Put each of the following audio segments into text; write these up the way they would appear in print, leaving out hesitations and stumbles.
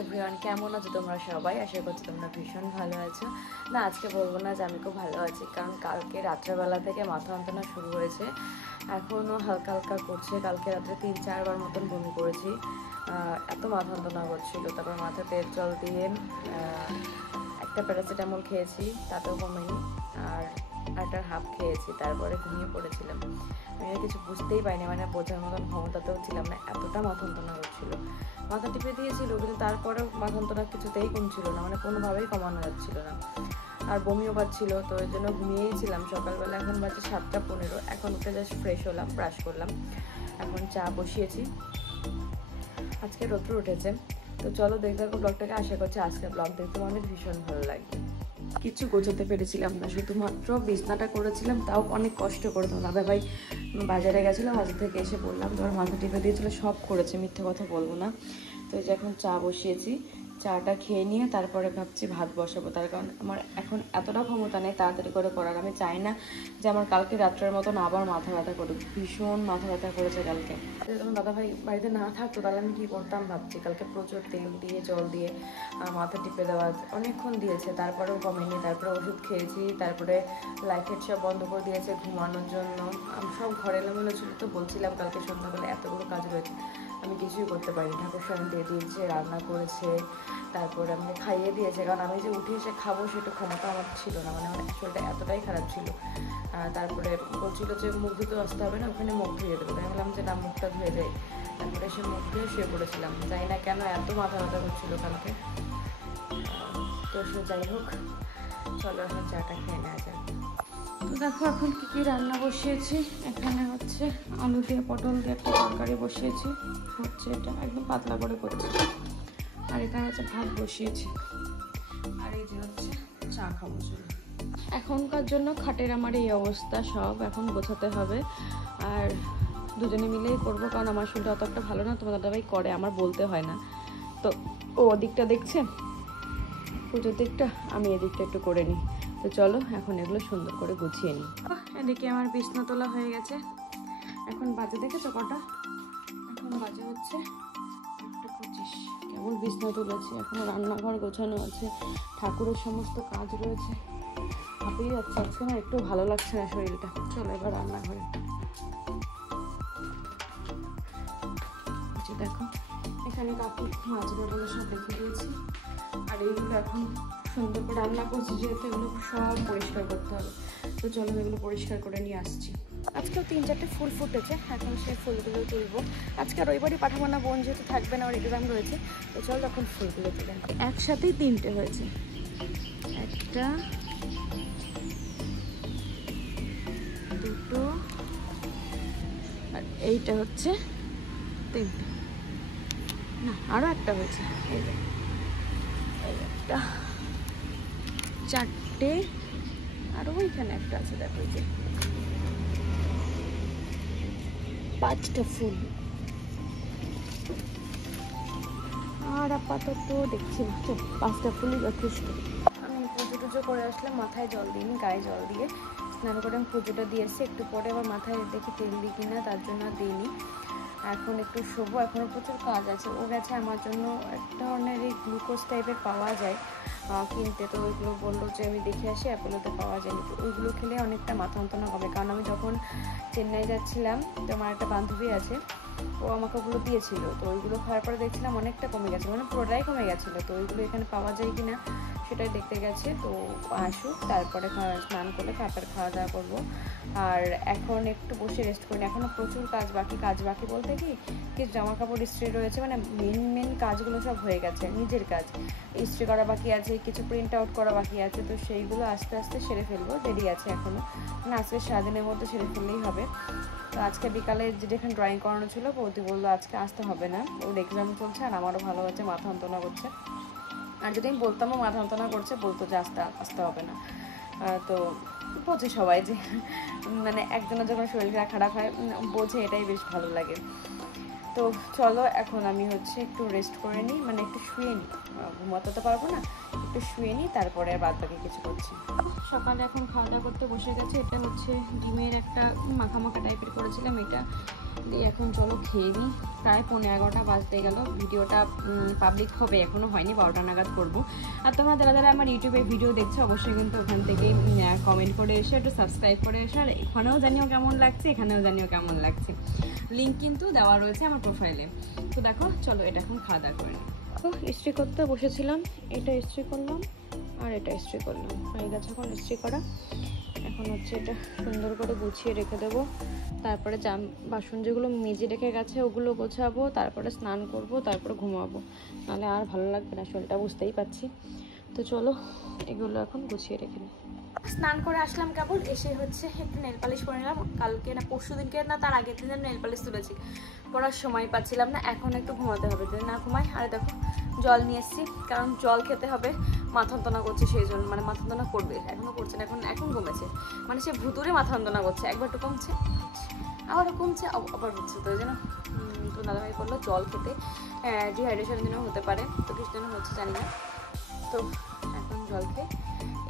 Everyone, কেমন আছো তোমরা সবাই? আশা করছি তোমরা ভীষণ ভালো আছো। না, আজকে বলবো না যে আমি খুব ভালো আছি, কারণ কালকে রাত্রেবেলা থেকে মাথা যন্ত্রণা শুরু হয়েছে, এখনও হালকা হালকা করছে। কালকে রাত্রে 3-4 বার মতন বমি করেছি, এত মাথা যন্ত্রণা করছিল। তারপর মাথা তেল জল দিয়ে একটা প্যারাসিটামল খেয়েছি, তাতেও কমেনি। আর একটা হাফ খেয়েছি, তারপরে ঘুমিয়ে পড়েছিলাম। আমি কিছু বুঝতেই পারিনি, মানে বোঝার মতন ক্ষমতাতেও ছিলাম না, এতটা মাথা যন্ত্রণা করছিল। মাথা টিপে দিয়েছিল, কিন্তু তারপরেও মাথা যন্ত্রণা কিছুতেই কমছিল না, মানে কোনোভাবেই কমানো যাচ্ছিল না। আর বমিও পাচ্ছিল, তো ওই জন্য ঘুমিয়েছিলাম। সকালবেলা এখন বাজে 7:15, এখন উঠে জাস্ট ফ্রেশ হলাম, ব্রাশ করলাম, এখন চা বসিয়েছি। আজকে রৌদ্র উঠেছে, তো চলো দেখতে থাকো ব্লগটাকে। আশা করছি আজকের ব্লগ দেখতে আমাদের ভীষণ ভালো লাগবে। কিছু গোছাতে পেরেছিলাম না, শুধুমাত্র বিছনাটা করেছিলাম, তাও অনেক কষ্ট করে। তো দাদা ভাই বাজারে গেছিলো, বাজার থেকে এসে বললাম, তোমার মাথা টিপে দিয়েছিলো, সব করেছে, মিথ্যে কথা বলবো না। তো এই যে এখন চা বসিয়েছি, চাটা খেয়ে নিয়ে তারপরে ভাবছি ভাত বসাবো। তার কারণ আমার এখন এতটা ক্ষমতা নেই তাড়াতাড়ি করে করার। আমি চাই না যে আমার কালকে রাত্রের মতন আবার মাথা ব্যথা করুক। ভীষণ মাথা ব্যথা করেছে কালকে। যখন দাদাভাই বাড়িতে না থাকতো তাহলে আমি কী করতাম ভাবছি। কালকে প্রচুর তেল দিয়ে জল দিয়ে মাথা টিপে দেওয়া অনেকক্ষণ দিয়েছে, তারপরেও কমেনি। তারপরে ওষুধ খেয়েছি, তারপরে লাইটের সব বন্ধ করে দিয়েছে ঘুমানোর জন্য। সব ঘরে এলোমেলো ছিল, তো বলছিলাম কালকে সন্ধ্যাবেলা এতগুলো কাজ রয়েছে, আমি কিছুই করতে পারিনি। ঠাকুর স্নান দিয়ে দিয়েছে, রান্না করেছে, তারপরে আমাকে খাইয়ে দিয়েছে। কারণ আমি যে উঠে এসে খাবো সেটা ক্ষমতা আমার ছিল না, মানে আমার শরীরটা এতটাই খারাপ ছিল। তারপরে বলছিল যে মুখ ধুতে আসতে হবে না, ওখানে মুখ ধুয়ে দেবো। তাই বললাম যে না, মুখটা ধুয়ে যাই। তারপরে সে মুখ ধুয়ে শুয়ে পড়েছিলাম। জানি না কেন এত মাথা ব্যথা করছিল কালকে। তো সে যাই হোক, চলো এখন চাটা খেয়ে নেওয়া যায়। তো দেখো এখন কী কী রান্না বসিয়েছি। এখানে হচ্ছে আলু দিয়ে পটল দিয়ে একটা তরকারি বসিয়েছি, হচ্ছে এটা একদম পাতলা করে করেছি। আর এখানে হচ্ছে ভাত বসিয়েছি, আর এই যে হচ্ছে চা খাবো। এখনকার জন্য খাটের আমার এই অবস্থা, সব এখন গোছাতে হবে। আর দুজনে মিলেই করবো, কারণ আমার শরীরটা অত একটা ভালো না। তোমার দাদাভাই করে, আমার বলতে হয় না। তো ও ওদিকটা দেখছে, পুজোর দিকটা, আমি এদিকটা একটু করে নিই। তো চলো এখন এগুলো সুন্দর করে গুছিয়ে নিই। এদিকে আমার বিছনা তোলা হয়ে গেছে। এখন বাজে দেখেছো কটা? এখন বাজে হচ্ছে 1:25। কেমন বিছনা তুলেছি, এখনো রান্নাঘর গোছানো আছে, ঠাকুরের সমস্ত কাজ রয়েছে। হাঁপিয়ে যাচ্ছে আজকে, না একটু ভালো লাগছে না শরীরটা। চলো এবার রান্নাঘরে। দেখো এখানে কাকু মাছগুলো সব রেখে দিয়েছি, আর এইগুলো এখন সুন্দর করে রান্না করছি, যেহেতু এগুলো সব পরিষ্কার করতে হবে। তো চলো এগুলো পরিষ্কার করে নিয়ে আসছি। আজকেও 3-4টে ফুল ফুটেছে, এখন সেই ফুলগুলো তুলবো। আজকে রবিবারই পাঠাবো না, বোন যেহেতু থাকবে না, ওর এক্সাম রয়েছে। তো চলো এখন ফুলগুলো তুলে। একসাথেই 3টে হয়েছে, একটা, দুটো, আর এইটা হচ্ছে 3টে। না, আরও একটা হয়েছে, এই একটা, 4টে, আর ওইখানে একটা আছে, দেখো এই যে 5টা ফুল। আর আপাতত দেখছি না, 5টা ফুলই যথেষ্ট। আমি পুজো টুজো করে আসলাম, মাথায় জল দিইনি, গায়ে জল দিয়ে স্নান করে আমি পুজোটা দিয়ে এসেছি। একটু পরে আবার মাথায় দেখি তেল দিই কিনা, তার জন্য দিইনি। এখন একটু শোবো, এখনও প্রচুর কাজ আছে। ও গেছে আমার জন্য একটা ধরনের এই গ্লুকোজ টাইপের পাওয়া যায় কিনতে, তো ওইগুলো বললো যে আমি দেখে আসি, অ্যাপোলোতে পাওয়া যায়নি। তো ওইগুলো খেলে অনেকটা মাথা যন্ত্রণা কমে। কারণ আমি যখন চেন্নাই যাচ্ছিলাম, তো আমার একটা বান্ধবী আছে, ও আমাকে ওগুলো দিয়েছিল। তো ওইগুলো খাওয়ার পরে দেখছিলাম অনেকটা কমে গেছে, মানে পুরোটাই কমে গেছিলো। তো ওইগুলো এখানে পাওয়া যায় কি না সেটাই দেখতে গেছে। তো আসুক, তারপরে স্নান করলে তারপরে খাওয়া দাওয়া করবো। আর এখন একটু বসে রেস্ট করিনি, এখনও প্রচুর কাজ বাকি বলতে কি জামা কাপড় ইস্ত্রি রয়েছে, মানে মেন কাজগুলো সব হয়ে গেছে। নিজের কাজ ইস্ত্রি করা বাকি আছে, কিছু প্রিন্ট আউট করা বাকি আছে। তো সেইগুলো আস্তে আস্তে সেরে ফেলবো, দেরি আছে এখনও, মানে আজকে সারাদিনের মধ্যে সেরে ফেললেই হবে। তো আজকে বিকালে যেখানে ড্রয়িং করানো ছিল, বৌদি বললো আজকে আসতে হবে না, ওর এক্সাম চলছে, আর আমারও ভালো হচ্ছে, মাথা যন্ত্রণা করছে। আর যদি আমি বলতামও মাথা যন্ত্রণা করছে, বলতো যে আসতে হবে না। তো বোঝে সবাই যে মানে একজনের যখন শরীর খারাপ হয় বোঝে, এটাই বেশ ভালো লাগে। তো চলো এখন আমি হচ্ছে একটু রেস্ট করে নিই, মানে একটু শুয়ে নিই, ঘুমাতে তো পারবো না, একটু শুয়ে নিই, তারপরে আর বাদ বাকি কিছু করছি। সকালে এখন খাওয়া দাওয়া করতে বসে গেছে। এটা হচ্ছে ডিমের একটা মাখা টাইপের করেছিলাম, এটা দিয়ে এখন চলো খেয়ে দিই। প্রায় 11:15 বাজতে গেল। ভিডিওটা পাবলিক হবে, এখনও হয়নি, 12টা নাগাদ করবো। আর তোমরা যারা যারা আমার ইউটিউবে ভিডিও দেখছো অবশ্যই কিন্তু ওখান থেকে কমেন্ট করে এসো, একটু সাবস্ক্রাইব করে এসো। আর এখানেও জানিও কেমন লাগছে, এখানেও জানিও কেমন লাগছে। লিঙ্ক কিন্তু দেওয়া রয়েছে আমার প্রোফাইলে। তো দেখো চলো এটা এখন খাওয়া দাওয়া করে নিই। তো ইস্ত্রি করতে বসেছিলাম, এটা ইস্ত্রি করলাম আর এটা ইস্ত্রি করলাম, হয়ে গেছে এখন ইস্ত্রি করা। এখন হচ্ছে এটা সুন্দর করে গুছিয়ে রেখে দেবো। তারপরে বাসন যেগুলো মেজে রেখে গেছে ওগুলো গোছাবো, তারপরে স্নান করব, তারপরে ঘুমাবো। নাহলে আর ভালো লাগবে না, শরীরটা বুঝতেই পারছি। তো চলো এগুলো এখন গুছিয়ে রেখে নিই। স্নান করে আসলাম কেবল, এসে হচ্ছে একটু নেল পালিশ করে নিলাম। কালকে না পরশু দিনকে না তার আগের দিন নেল পালিশ তুলেছি, পড়ার সময় পাচ্ছিলাম না। এখন একটু ঘুমাতে হবে, যদি না ঘুমাই। আর দেখো জল নিয়ে এসেছি, কারণ জল খেতে হবে। মাথা যন্ত্রণা করছে সেই জন্য, মানে মাথা যন্ত্রণা করবে, এখনও করছে না, এখন কমেছে। মানে সে ভুতুরে মাথা যন্ত্রণা করছে, একবার একটু কমছে, আবারও কমছে, আবার হচ্ছে। তো ওই জন্য তো দাদাভাই করলো জল খেতে, ডিহাইড্রেশনের জন্য হতে পারে, তো কিছু জন্য হচ্ছে জানি না। তো এখন জল খেয়ে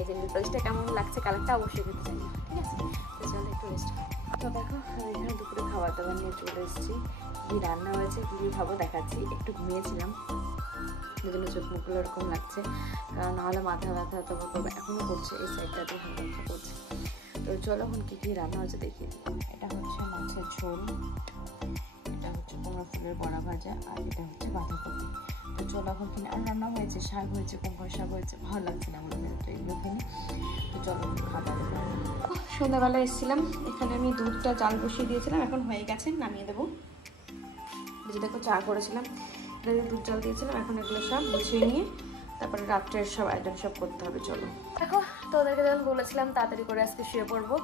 এই যে নেল পালিশটা কেমন লাগছে, কালারটা অবশ্যই খেতে জানি, ঠিক আছে। তো চলো একটু রেস্ট করি। তো দেখো আমি এখানে দুপুরে খাবার দাবার নিয়ে চলে এসেছি। কী রান্না হয়েছে, কী কী খাবো দেখাচ্ছি। একটু ঘুমিয়েছিলাম, দুজনে চোখ মুখগুলো এরকম লাগছে, কারণ নাহলে মাথা ব্যথা তবে করবে, এখনও করছে, এই সাইডটাতে হালকা হালকা করছে। তো চলো এখন কী কী রান্না হচ্ছে দেখিয়ে দিই। এটা হচ্ছে মাছের ঝোল, এটা হচ্ছে কুমড়ো ফুলের বড়া ভাজা, আর এটা হচ্ছে বাঁধাকপি। তো চলো এখন কিনে আর রান্না হয়েছে, শাক হয়েছে, কুমড়ো শাক হয়েছে, ভালো লাগছে না বলে, তো এগুলো কিনে। তো চলো খাবার। সন্ধ্যাবেলা এসেছিলাম, এখানে আমি দুধটা জাল বসিয়ে দিয়েছিলাম, এখন হয়ে গেছে, নামিয়ে দেবো। যে দেখো চা করেছিলাম, এটা দুধ জল দিয়েছিলাম, এখন এগুলো সব গুছিয়ে নিয়ে তারপরে রাত্রের সব আয়োজন সব করতে হবে। চলো দেখো, তো ওদেরকে যখন বলেছিলাম তাড়াতাড়ি করে আজকে শুয়ে পড়বো।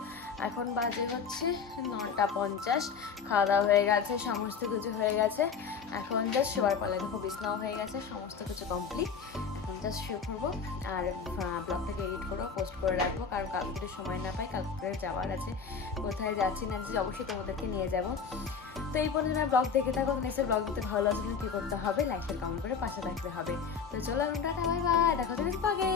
এখন বাজে হচ্ছে 9:50, খাওয়া দাওয়া হয়ে গেছে, সমস্ত কিছু হয়ে গেছে। এখন জাস্ট শোয়ার পালা। দেখো বিছনাও হয়ে গেছে, সমস্ত কিছু কমপ্লিট। এখন জাস্ট শুয়ে পড়বো আর ব্লগটাকে এডিট করবো, পোস্ট করে রাখবো, কারণ কালকে যদি সময় না পাই, কালকে যাওয়ার আছে। কোথায় যাচ্ছি না যে অবশ্যই তোমাদেরকে নিয়ে যাবো। তো এই পর্যন্ত ব্লগ দেখে থাকো, নেক্সট ব্লগ দিতে ভালো লাগছে, কী করতে হবে, লাইক কমেন্ট করে পাশে থাকতে হবে। তো চলো টাটা, বাই বাই, দেখা যাবে আগে।